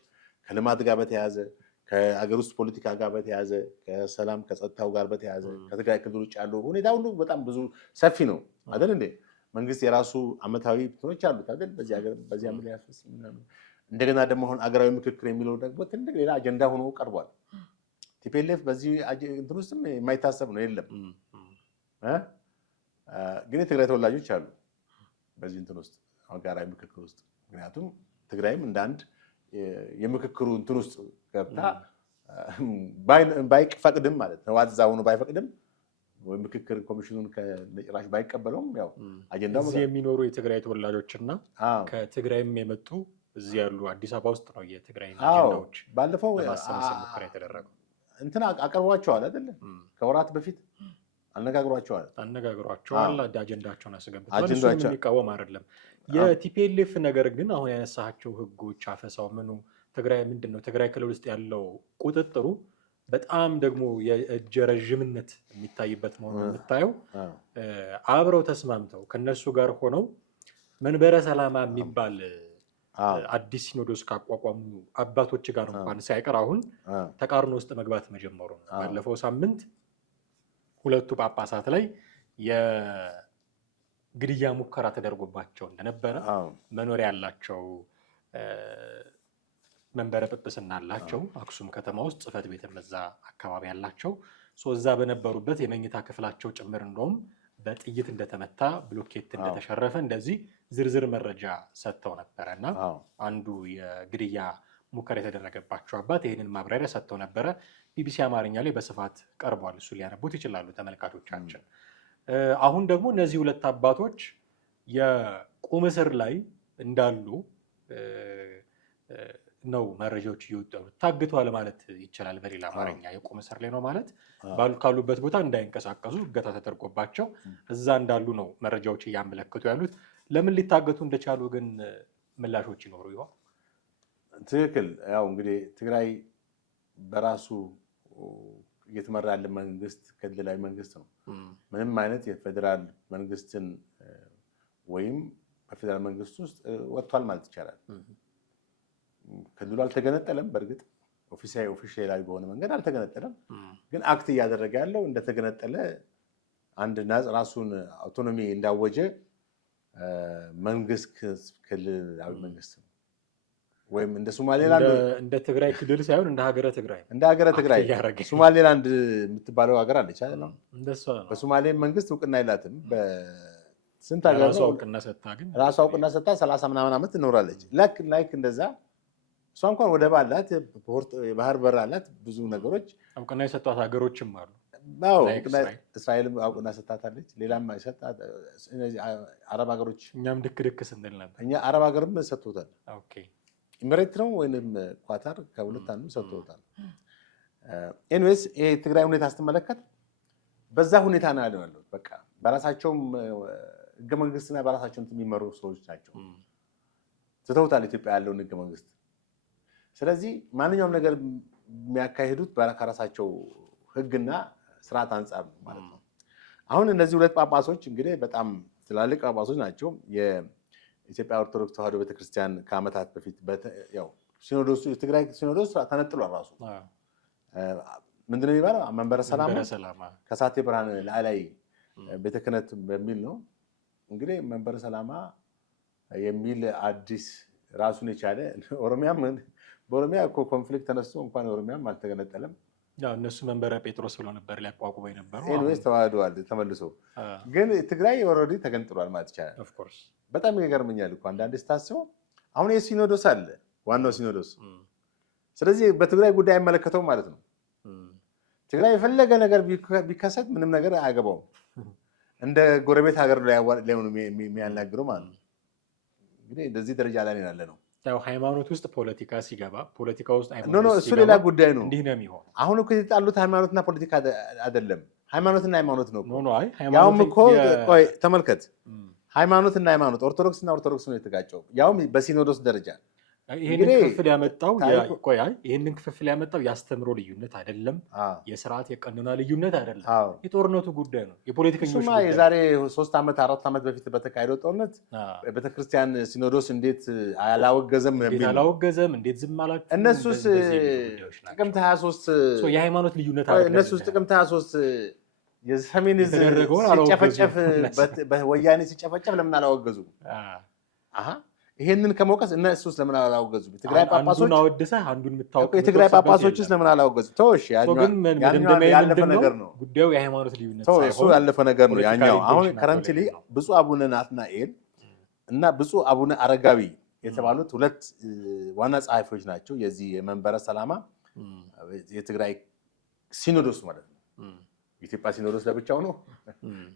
ከልማት ጋር በተያያዘ ከአገር ውስጥ ፖለቲካ ጋር በተያያዘ ከሰላም ከጸጥታው ጋር በተያያዘ ከትግራይ ክልል ውጭ ያለው ሁኔታ ሁሉ በጣም ብዙ ሰፊ ነው አይደል እንዴ? መንግስት የራሱ አመታዊ እንትኖች አሉት አይደል? በዚህ ዓመት ያፈስ እንደገና ደግሞ አሁን አገራዊ ምክክር የሚለው ደግሞ ትልቅ ሌላ አጀንዳ ሆኖ ቀርቧል። ቲፒኤልኤፍ በዚህ እንትን ውስጥም የማይታሰብ ነው የለም። ግን የትግራይ ተወላጆች አሉ በዚህ እንትን ውስጥ አገራዊ ምክክር ውስጥ። ምክንያቱም ትግራይም እንደ አንድ የምክክሩ እንትን ውስጥ ገብታ ባይፈቅድም ማለት ነው ህወሓት እዛ ሆኖ ባይፈቅድም ወይ ምክክር ኮሚሽኑን ከነጭራሽ ባይቀበለውም ያው አጀንዳው እዚህ የሚኖሩ የትግራይ ተወላጆችና ከትግራይም የመጡ እዚህ ያሉ አዲስ አበባ ውስጥ ነው የትግራይ አጀንዳዎች ባለፈው ለማሰባሰብ ሙከራ የተደረገው። እንትን አቀርቧቸዋል አይደለ? ከወራት በፊት አነጋግሯቸዋል። አጀንዳቸውን አስገብተዋል። እሱንም የሚቃወም አይደለም። የቲፒኤልኤፍ ነገር ግን አሁን ያነሳቸው ህጎች አፈሳው ምኑ ትግራይ ምንድን ነው ትግራይ ክልል ውስጥ ያለው ቁጥጥሩ በጣም ደግሞ የእጀ ረዥምነት የሚታይበት መሆኑን የምታየው አብረው ተስማምተው ከነሱ ጋር ሆነው መንበረ ሰላማ የሚባል አዲስ ሲኖዶስ ካቋቋሙ አባቶች ጋር እንኳን ሳይቀር አሁን ተቃርኖ ውስጥ መግባት መጀመሩ ነው። ባለፈው ሳምንት ሁለቱ ጳጳሳት ላይ የግድያ ሙከራ ተደርጎባቸው እንደነበረ መኖሪያ ያላቸው መንበረ ጵጵስና አላቸው አክሱም ከተማ ውስጥ ጽሕፈት ቤት መዛ አካባቢ ያላቸው እዛ በነበሩበት የመኝታ ክፍላቸው ጭምር እንደውም በጥይት እንደተመታ ብሎኬት እንደተሸረፈ እንደዚህ ዝርዝር መረጃ ሰጥተው ነበረ እና አንዱ የግድያ ሙከራ የተደረገባቸው አባት ይህንን ማብራሪያ ሰጥተው ነበረ። ቢቢሲ አማርኛ ላይ በስፋት ቀርቧል። እሱ ሊያነቡት ይችላሉ ተመልካቾቻችን። አሁን ደግሞ እነዚህ ሁለት አባቶች የቁም እስር ላይ እንዳሉ ነው መረጃዎች እየወጡ ያሉት። ታግተዋል ማለት ይቻላል። በሌላ አማርኛ የቁም እስር ላይ ነው ማለት ካሉበት ቦታ እንዳይንቀሳቀሱ እገታ ተደርጎባቸው እዛ እንዳሉ ነው መረጃዎች እያመለከቱ ያሉት። ለምን ሊታገቱ እንደቻሉ ግን ምላሾች ይኖሩ ይሆን? ትክክል። ያው እንግዲህ ትግራይ በራሱ እየተመራ ያለ መንግስት ክልላዊ መንግስት ነው። ምንም አይነት የፌዴራል መንግስትን ወይም በፌዴራል መንግስት ውስጥ ወጥቷል ማለት ይቻላል። ክልሉ አልተገነጠለም። በእርግጥ ኦፊሻላዊ በሆነ መንገድ አልተገነጠለም። ግን አክት እያደረገ ያለው እንደተገነጠለ አንድ ራሱን አውቶኖሚ እንዳወጀ መንግስት ክልላዊ መንግስት ነው። ወይም እንደ ሶማሌላንድ እንደ ትግራይ ክልል ሳይሆን እንደ ሀገረ ትግራይ ሶማሌላንድ የምትባለው ሀገር አለች አይደል? በሶማሌ መንግስት እውቅና የላትም። በስንት ሀገር ነው ራሷ እውቅና ሰጥታ 30 ምናምን ዓመት ትኖራለች። ላይክ እንደዛ እሷ እንኳን ወደብ አላት፣ የባህር በር አላት፣ ብዙ ነገሮች እውቅና የሰጧት ሀገሮችም አሉ። እስራኤልም እውቅና ሰጥታታለች። ሌላም አረብ ሀገሮች እኛም ድክ ስንል ነበር። እኛ አረብ ሀገርም ሰጥቶታል። ኢሚሬት ነው ወይም ኳታር ከሁለት አንዱ ሰጥቶታል። ኤኒዌይስ ይሄ ትግራይ ሁኔታ ስትመለከት በዛ ሁኔታ ነው ያለው። በቃ በራሳቸውም ህገ መንግስትና በራሳቸው የሚመሩ ሰዎች ናቸው። ትተውታል ኢትዮጵያ ያለውን ህገ መንግስት። ስለዚህ ማንኛውም ነገር የሚያካሂዱት ከራሳቸው ህግና ስርዓት አንጻር ነው ማለት ነው። አሁን እነዚህ ሁለት ጳጳሶች እንግዲህ በጣም ትላልቅ ጳጳሶች ናቸው። የኢትዮጵያ ኦርቶዶክስ ተዋሕዶ ቤተክርስቲያን ከዓመታት በፊት ሲኖዶሱ የትግራይ ሲኖዶስ ተነጥሏል። ራሱ ምንድነው የሚባለው? መንበረ ሰላማ ከሳቴ ብርሃን ላይ ቤተ ክህነት በሚል ነው እንግዲህ መንበረ ሰላማ የሚል አዲስ ራሱን የቻለ በኦሮሚያ እኮ ኮንፍሊክት ተነስቶ እንኳን ኦሮሚያም አልተገነጠለም። እነሱ መንበረ ጴጥሮስ ብሎ ነበር ሊያቋቁመው የነበረው። ኤኒዌይስ ተዋህደዋል ተመልሶ። ግን ትግራይ ኦልሬዲ ተገንጥሏል ማለት ይቻላል። በጣም ይገርመኛል እኮ አንዳንድ ስታስበው አሁን የሲኖዶስ አለ ዋናው ሲኖዶስ። ስለዚህ በትግራይ ጉዳይ አይመለከተውም ማለት ነው። ትግራይ የፈለገ ነገር ቢከሰት ምንም ነገር አያገባውም። እንደ ጎረቤት ሀገር ላይ የሚያናግረው ማለት ነው። እንግዲህ እንደዚህ ደረጃ ላይ ያለ ነው። ያው ሃይማኖት ውስጥ ፖለቲካ ሲገባ ፖለቲካ ውስጥ እሱ ሌላ ጉዳይ ነው። እንዲህ ነው የሚሆነው። አሁን እኮ የተጣሉት ሃይማኖትና ፖለቲካ አይደለም፣ ሃይማኖትና ሃይማኖት ነው። ያውም እኮ ቆይ ተመልከት፣ ሃይማኖትና ሃይማኖት ኦርቶዶክስና ኦርቶዶክስ ነው የተጋጨው፣ ያውም በሲኖዶስ ደረጃ። ይሄንን ክፍፍል ያመጣው የአስተምሮ ልዩነት አይደለም፣ የስርዓት የቀኖና ልዩነት አይደለም፣ የጦርነቱ ጉዳይ ነው። የፖለቲከኞች ጉዳይ የዛሬ 3 ዓመት 4 ዓመት በፊት በተካሄደው ጦርነት ቤተክርስቲያን ሲኖዶስ እንዴት አላወገዘም የሚል አላወገዘም፣ እንዴት ዝም አላችሁ? እነሱስ ጥቅምት 23 የሃይማኖት ልዩነት አይደለም። እነሱስ ጥቅምት 23 የሰሜን ሲጨፈጨፍ በወያኔ ሲጨፈጨፍ ለምን አላወገዙ? ይሄንን ከመውቀስ እነሱስ ለምን አላወገዙ? የትግራይ ጳጳሶች አወድሰህ አንዱን የምታውቀው የትግራይ ጳጳሶችስ ለምን አላወገዙ? ተወሽ ያለፈ ነገር ነው። ጉዳዩ የሃይማኖት ልዩነት ሳይሆን እሱ ያለፈ ነገር ነው። ያኛው አሁን ከረንትሊ ብፁዕ አቡነ ናትናኤል እና ብፁዕ አቡነ አረጋዊ የተባሉት 2 ዋና ጸሐፊዎች ናቸው። የዚህ የመንበረ ሰላማ የትግራይ ሲኖዶስ ማለት ነው። የኢትዮጵያ ሲኖዶስ ለብቻው ነው።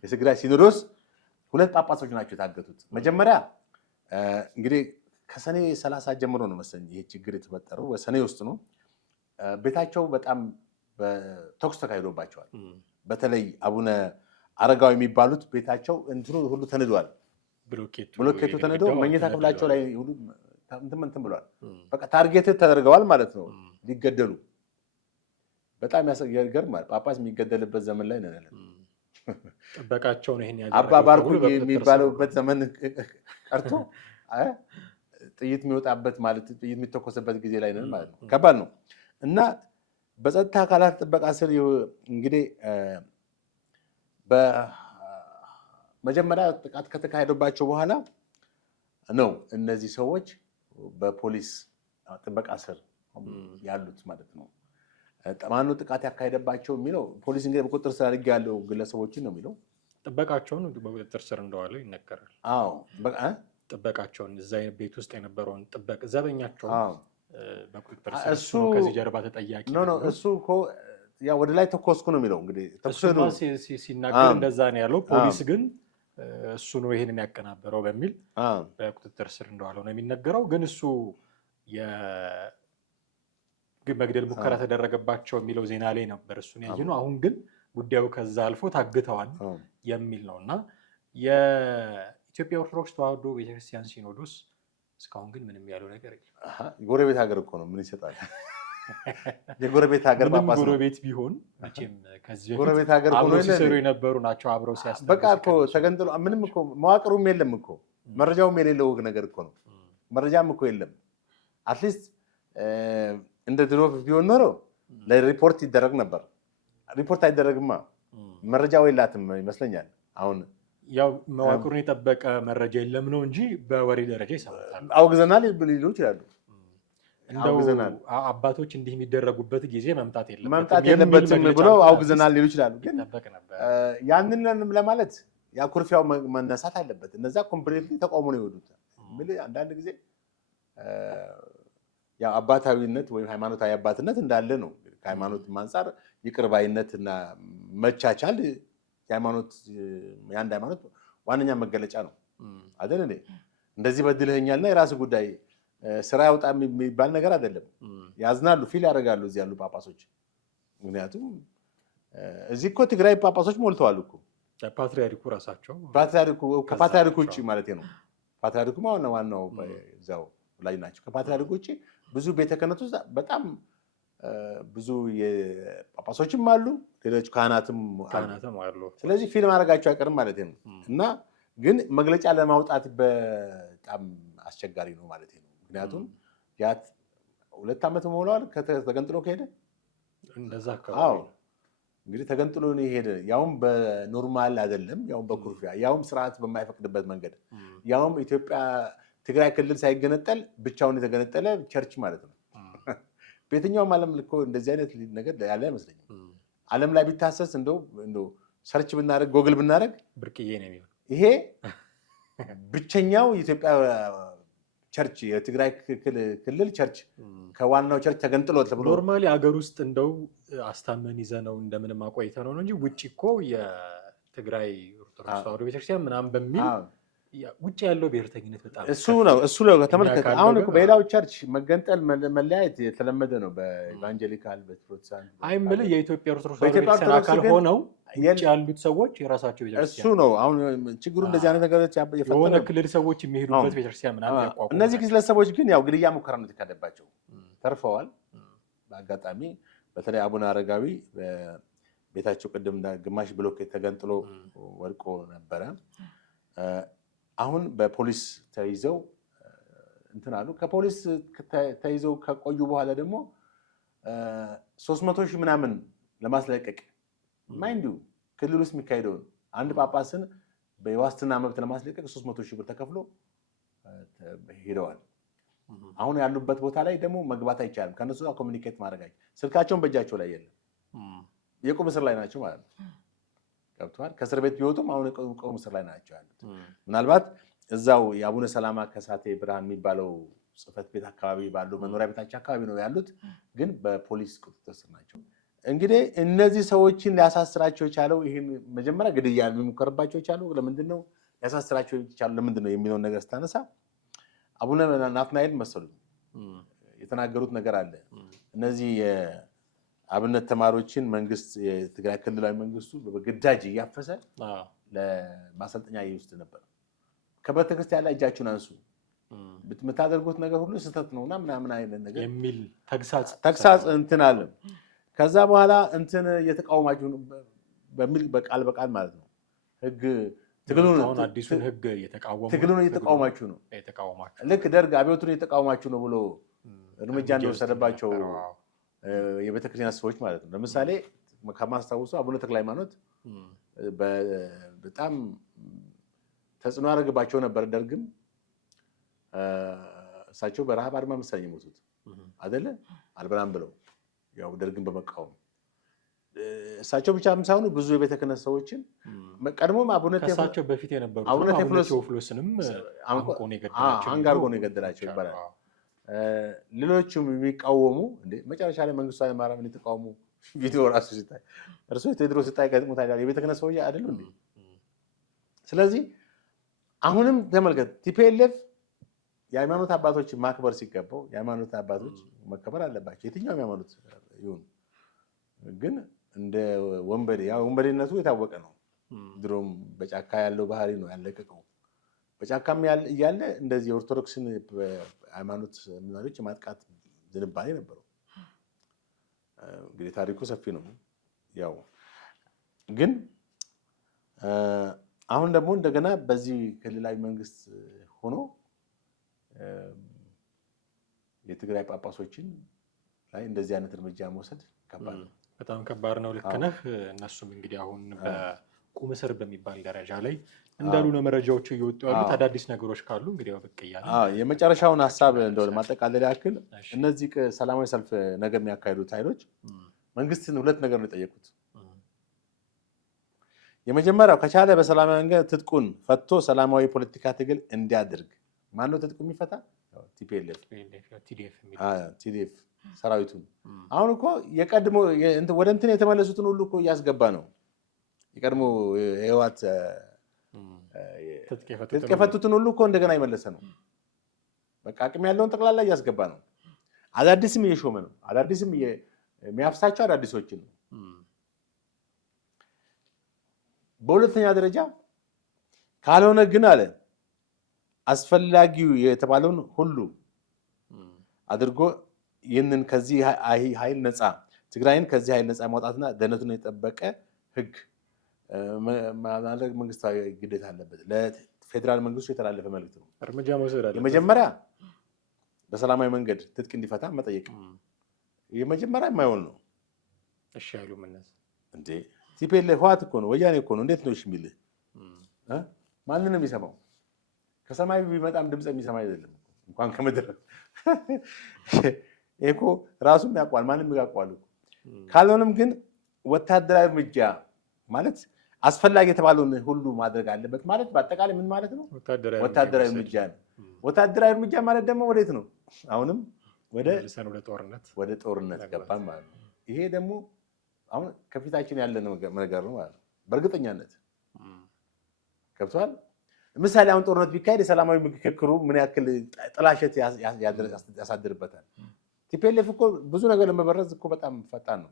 የትግራይ ሲኖዶስ 2 ጳጳሶች ናቸው የታገቱት። መጀመሪያ እንግዲህ ከሰኔ 30 ጀምሮ ነው መሰለኝ ይሄ ችግር የተፈጠረው፣ በሰኔ ውስጥ ነው። ቤታቸው በጣም ተኩስ ተካሂዶባቸዋል። በተለይ አቡነ አረጋዊ የሚባሉት ቤታቸው እንትኑ ሁሉ ተንዷል። ብሎኬቱ ተንዶ መኝታ ክፍላቸው ላይ ሁሉ እንትን ብሏል። በቃ ታርጌት ተደርገዋል ማለት ነው ሊገደሉ። በጣም ያስገርማል። ጳጳስ የሚገደልበት ዘመን ላይ ነው ያለው። ጥበቃቸውን ይሄን አባ ባርኩ የሚባለውበት ዘመን ቀርቶ ጥይት የሚወጣበት ማለት ጥይት የሚተኮስበት ጊዜ ላይ ነን ማለት ነው። ከባድ ነው እና በጸጥታ አካላት ጥበቃ ስር እንግዲህ በመጀመሪያ ጥቃት ከተካሄደባቸው በኋላ ነው እነዚህ ሰዎች በፖሊስ ጥበቃ ስር ያሉት ማለት ነው። ማነው ጥቃት ያካሄደባቸው የሚለው ፖሊስ እንግዲህ በቁጥጥር ስር አድርጌ ያለው ግለሰቦችን ነው የሚለው። ጥበቃቸውን በቁጥጥር ስር እንደዋለው ይነገራል። አዎ ጥበቃቸውን እዛ ቤት ውስጥ የነበረውን ዘበኛቸውን በቁጥጥር ስር ከዚህ ጀርባ ተጠያቂ ነው። እሱ እኮ ያው ወደ ላይ ተኮስኩ ነው የሚለው እንግዲህ ሲናገር እንደዛ ነው ያለው። ፖሊስ ግን እሱ ነው ይሄንን ያቀናበረው በሚል በቁጥጥር ስር እንደዋለው ነው የሚነገረው። ግን እሱ መግደል ሙከራ ተደረገባቸው የሚለው ዜና ላይ ነበር እሱን ያየነው። አሁን ግን ጉዳዩ ከዛ አልፎ ታግተዋል የሚል ነው እና የኢትዮጵያ ኦርቶዶክስ ተዋሕዶ ቤተክርስቲያን ሲኖዶስ እስካሁን ግን ምንም ያለው ነገር የለም። ጎረቤት ሀገር እኮ ነው፣ ምን ይሰጣል? የጎረቤት ሀገር ጳጳስ ነው። ጎረቤት ቢሆን መቼም ከዚህ ጎረቤት ሀገር አብረው ሲሰሩ የነበሩ ናቸው። አብረው ሲያስተምሩ በቃ እኮ ተገንጥሎ ምንም እኮ መዋቅሩም የለም እኮ መረጃውም የሌለው ነገር እኮ ነው። መረጃም እኮ የለም። አትሊስት እንደ ድሮ ቢሆን ኖሮ ለሪፖርት ይደረግ ነበር። ሪፖርት አይደረግማ። መረጃው የላትም ይመስለኛል። አሁን ያው መዋቅሩን የጠበቀ መረጃ የለም ነው እንጂ በወሬ ደረጃ ይሰማታል። አውግዘናል ሊሉ ይችላሉ። እንደው አባቶች እንዲህ የሚደረጉበት ጊዜ መምጣት የለበትም ብለው አውግዘናል ሊሉ ይችላሉ። ግን ያንን ለማለት ያ ኩርፊያው መነሳት አለበት። እነዛ ኮምፕሊትሊ ተቃውሞ ነው የወዱት። አንዳንድ ጊዜ ያው አባታዊነት ወይም ሃይማኖታዊ አባትነት እንዳለ ነው። ከሃይማኖት አንፃር ይቅር ባይነት እና መቻቻል የአንድ ሃይማኖት ዋነኛ መገለጫ ነው አይደል እንዴ? እንደዚህ በድልህኛልና የራስ ጉዳይ ስራ ያውጣ የሚባል ነገር አይደለም። ያዝናሉ፣ ፊል ያደርጋሉ እዚህ ያሉ ጳጳሶች። ምክንያቱም እዚህ እኮ ትግራይ ጳጳሶች ሞልተዋል እኮ። ፓትሪያርኩ ራሳቸው ከፓትሪያርኩ ውጭ ማለት ነው። ፓትሪያርኩ ዋናው እዛው ላይ ናቸው። ከፓትሪያርኩ ውጭ ብዙ ቤተ ክህነት ውስጥ በጣም ብዙ የጳጳሶችም አሉ፣ ሌሎች ካህናትም አሉ። ስለዚህ ፊልም አድረጋቸው አይቀርም ማለት ነው። እና ግን መግለጫ ለማውጣት በጣም አስቸጋሪ ነው ማለት ነው። ምክንያቱም ያ 2 ዓመት ሞላዋል ተገንጥሎ ከሄደ እንደዛ አካባቢ እንግዲህ ተገንጥሎ ነው የሄደ። ያውም በኖርማል አይደለም፣ ያውም በኩርፊያ፣ ያውም ስርዓት በማይፈቅድበት መንገድ፣ ያውም ኢትዮጵያ ትግራይ ክልል ሳይገነጠል ብቻውን የተገነጠለ ቸርች ማለት ነው። በየትኛውም ዓለም እኮ እንደዚህ አይነት ነገር ያለ አይመስለኝም። ዓለም ላይ ቢታሰስ እንደው ሰርች ብናደርግ ጎግል ብናደርግ ብርቅዬ ነው የሚሆነው። ይሄ ብቸኛው የኢትዮጵያ ቸርች የትግራይ ክልል ቸርች ከዋናው ቸርች ተገንጥሎ ተብሎ ኖርማሊ ሀገር ውስጥ እንደው አስታመን ይዘነው እንደምንም አቆይተነው ነው እንጂ ውጭ እኮ የትግራይ ኦርቶዶክስ ተዋሕዶ ቤተክርስቲያን ምናምን በሚል ውጭ ያለው ብሔርተኝነት በጣም እሱ ነው ተመልከት። አሁን እኮ በሌላው ቸርች መገንጠል መለያየት የተለመደ ነው። በኢቫንጀሊካል በፕሮቴስታንት አይምልህ የኢትዮጵያ ኦርቶዶክስ ቤተክርስቲያን አካል ሆነው ውጭ ያሉት ሰዎች የራሳቸው ቤተክርስቲያን እሱ ነው አሁን ችግሩ። እንደዚህ አይነት ነገሮች የሆነ ክልል ሰዎች የሚሄዱበት ቤተክርስቲያን ምናምን ያቋቁሙ። እነዚህ ግለሰቦች ግን ያው ግድያ ሙከራ ነው የተካሄደባቸው፣ ተርፈዋል። በአጋጣሚ በተለይ አቡነ አረጋዊ ቤታቸው ቅድም ግማሽ ብሎኬት ተገንጥሎ ወድቆ ነበረ። አሁን በፖሊስ ተይዘው እንትን አሉ። ከፖሊስ ተይዘው ከቆዩ በኋላ ደግሞ 300 ሺህ ምናምን ለማስለቀቅ ማይንዱ ክልል ውስጥ የሚካሄደውን አንድ ጳጳስን በዋስትና መብት ለማስለቀቅ 300 ሺህ ብር ተከፍሎ ሄደዋል። አሁን ያሉበት ቦታ ላይ ደግሞ መግባት አይቻልም። ከነሱ ጋር ኮሚኒኬት ማድረግ አይቻልም። ስልካቸውን በእጃቸው ላይ የለም። የቁም እስር ላይ ናቸው ማለት ነው። ገብተዋል። ከእስር ቤት ቢወጡም አሁን ቁም እስር ላይ ናቸው ያሉት። ምናልባት እዛው የአቡነ ሰላማ ከሳቴ ብርሃን የሚባለው ጽሕፈት ቤት አካባቢ ባለው መኖሪያ ቤታቸው አካባቢ ነው ያሉት፣ ግን በፖሊስ ቁጥጥር ስር ናቸው። እንግዲህ እነዚህ ሰዎችን ሊያሳስራቸው የቻለው ይህን መጀመሪያ ግድያ የሚሞከርባቸው የቻለው ለምንድን ነው? ሊያሳስራቸው የቻለው ለምንድን ነው የሚለውን ነገር ስታነሳ አቡነ ናትናኤል መሰሉኝ የተናገሩት ነገር አለ። እነዚህ የአብነት ተማሪዎችን መንግስት የትግራይ ክልላዊ መንግስቱ በግዳጅ እያፈሰ ለማሰልጠኛ ይወስድ ነበር። ከቤተክርስቲያን ላይ እጃችሁን አንሱ፣ የምታደርጉት ነገር ሁሉ ስህተት ነውና ምናምን አይነት ነገር የሚል ተግሳጽ እንትን አለ። ከዛ በኋላ እንትን እየተቃወማችሁ በሚል በቃል በቃል ማለት ነው አዲሱን ህግ ትግሉን እየተቃወማችሁ ነው። ልክ ደርግ አብዮቱን እየተቃወማችሁ ነው ብሎ እርምጃ እንደወሰደባቸው የቤተክርስቲያን ሰዎች ማለት ነው። ለምሳሌ ከማስታወሱ አቡነ ተክለ ሃይማኖት በጣም ተጽዕኖ ያደረግባቸው ነበር። ደርግም እሳቸው በረሃብ አድማ መሰለኝ የሞቱት አይደለ? አልበላም ብለው ያው ደርግን በመቃወም እሳቸው ብቻ ሳይሆኑ ብዙ የቤተ ክህነት ሰዎችን ቀድሞም ከእሳቸው በፊት የነበሩ አቡነ ቴዎፍሎስንም አንጋርጎ ነው የገደላቸው ይባላል። ሌሎችም የሚቃወሙ መጨረሻ ላይ መንግስቱ ኃይለማርያምን የተቃወሙ ቪዲዮ ራሱ ሲታይ እርሱ ቴዎድሮስ ሲታይ ገጥሞት አይደል? የቤተ ክህነት ሰዎች አይደሉ እንዴ? ስለዚህ አሁንም ተመልከት፣ ቲፒኤልኤፍ የሃይማኖት አባቶችን ማክበር ሲገባው የሃይማኖት አባቶች መከበር አለባቸው፣ የትኛውም ሃይማኖት ይሁን። ግን እንደ ወንበዴ ያው ወንበዴነቱ የታወቀ ነው። ድሮም በጫካ ያለው ባህሪ ነው ያለቀቀው። በጫካም እያለ እንደዚህ የኦርቶዶክስን ሃይማኖት ምናልባት የማጥቃት ዝንባሌ ነበረው። እንግዲህ ታሪኩ ሰፊ ነው። ያው ግን አሁን ደግሞ እንደገና በዚህ ክልላዊ መንግስት ሆኖ የትግራይ ጳጳሶችን ላይ እንደዚህ አይነት እርምጃ መውሰድ ከባድ ነው፣ በጣም ከባድ ነው። ልክ ነህ። እነሱም እንግዲህ አሁን በቁም እስር በሚባል ደረጃ ላይ እንዳሉ ነው መረጃዎቹ እየወጡ ያሉት። አዳዲስ ነገሮች ካሉ እንግዲህ ብቅ እያለ የመጨረሻውን ሀሳብ እንደሆነ ማጠቃለል ያክል እነዚህ ሰላማዊ ሰልፍ ነገር የሚያካሂዱት ኃይሎች መንግስትን ሁለት ነገር ነው የጠየቁት። የመጀመሪያው ከቻለ በሰላማዊ መንገድ ትጥቁን ፈቶ ሰላማዊ ፖለቲካ ትግል እንዲያደርግ። ማነው ትጥቁ የሚፈታ? ቲዲኤፍ ሰራዊቱን። አሁን እኮ የቀድሞ ወደ እንትን የተመለሱትን ሁሉ እኮ እያስገባ ነው። የቀድሞ የህወሓት ትጥቅ የፈቱትን ሁሉ እኮ እንደገና የመለሰ ነው። በቃ አቅም ያለውን ጠቅላላ እያስገባ ነው። አዳዲስም እየሾመ ነው። አዳዲስም የሚያፍሳቸው አዳዲሶችን ነው። በሁለተኛ ደረጃ ካልሆነ ግን አለ አስፈላጊው የተባለውን ሁሉ አድርጎ ይህንን ከዚህ ኃይል ነፃ ትግራይን ከዚህ ኃይል ነፃ ማውጣትና ደህንነቱን የጠበቀ ህግ ማድረግ መንግስታዊ ግዴታ አለበት። ለፌዴራል መንግስቱ የተላለፈ መልዕክት ነው። እርምጃ መውሰድ አለበት። የመጀመሪያ በሰላማዊ መንገድ ትጥቅ እንዲፈታ መጠየቅ የመጀመሪያ የማይሆን ነው። እሺ አይሉ መነስ እንዴ ቲፒኤልኤፍ ህወሓት እኮ ነው፣ ወያኔ እኮ ነው። እንዴት ነው እሺ የሚልህ? ማንንም የሚሰማው ከሰማይ ቢመጣም ድምፅ የሚሰማ አይደለም እንኳን ከምድር። ይሄ እኮ ራሱም ያውቀዋል፣ ማንም ያውቀዋል። ካልሆነም ግን ወታደራዊ እርምጃ ማለት አስፈላጊ የተባለውን ሁሉ ማድረግ አለበት ማለት በአጠቃላይ ምን ማለት ነው? ወታደራዊ እርምጃ ነው። ወታደራዊ እርምጃ ማለት ደግሞ ወዴት ነው? አሁንም ወደ ጦርነት ገባን ማለት ነው። ይሄ ደግሞ አሁን ከፊታችን ያለ ነገር ነው ማለት ነው። በእርግጠኛነት ገብቷል። ምሳሌ አሁን ጦርነት ቢካሄድ የሰላማዊ ምክክሩ ምን ያክል ጥላሸት ያሳድርበታል። ቲፒኤልኤፍ እኮ ብዙ ነገር ለመበረዝ እኮ በጣም ፈጣን ነው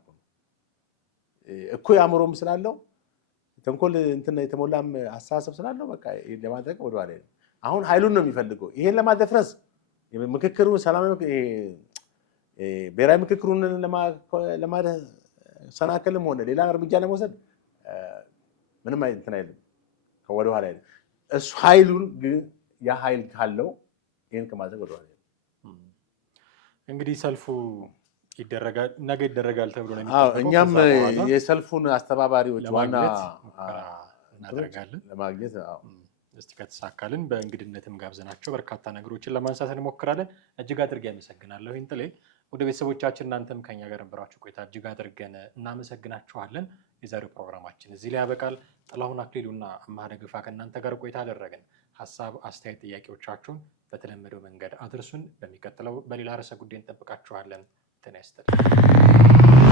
እኮ አእምሮም ስላለው ተንኮል እንትን የተሞላም አስተሳሰብ ስላለው በቃ ለማድረግ ወደኋላ ነው። አሁን ኃይሉን ነው የሚፈልገው ይሄን ለማደፍረስ ምክክሩን ሰላማዊ ብሔራዊ ምክክሩን ለማሰናከልም ሆነ ሌላ እርምጃ ለመውሰድ ምንም እንትን አይልም ወደኋላ አይልም። እሱ ኃይሉን ግን ያ ኃይል ካለው ይሄን ከማድረግ ወደኋላ አይልም። እንግዲህ ሰልፉ ይደረጋል ነገ ይደረጋል ተብሎ ነው የሚጠበቀው። እኛም የሰልፉን አስተባባሪዎች ዋና እናደርጋለን ለማግኘት እስቲ ከተሳካልን በእንግድነትም ጋብዘናቸው በርካታ ነገሮችን ለማንሳት እንሞክራለን። እጅግ አድርጌ አመሰግናለሁ ይንጥሌ። ወደ ቤተሰቦቻችን እናንተም ከኛ ጋር ነበራችሁ ቆይታ እጅግ አድርገን እናመሰግናችኋለን። የዛሬው ፕሮግራማችን እዚህ ላይ ያበቃል። ጥላሁን አክሊሉና አማሃ ደግፋ ከእናንተ ጋር ቆይታ አደረግን። ሀሳብ፣ አስተያየት፣ ጥያቄዎቻችሁን በተለመደው መንገድ አድርሱን። በሚቀጥለው በሌላ ርዕሰ ጉዳይ እንጠብቃችኋለን። ጤና ይስጥልኝ።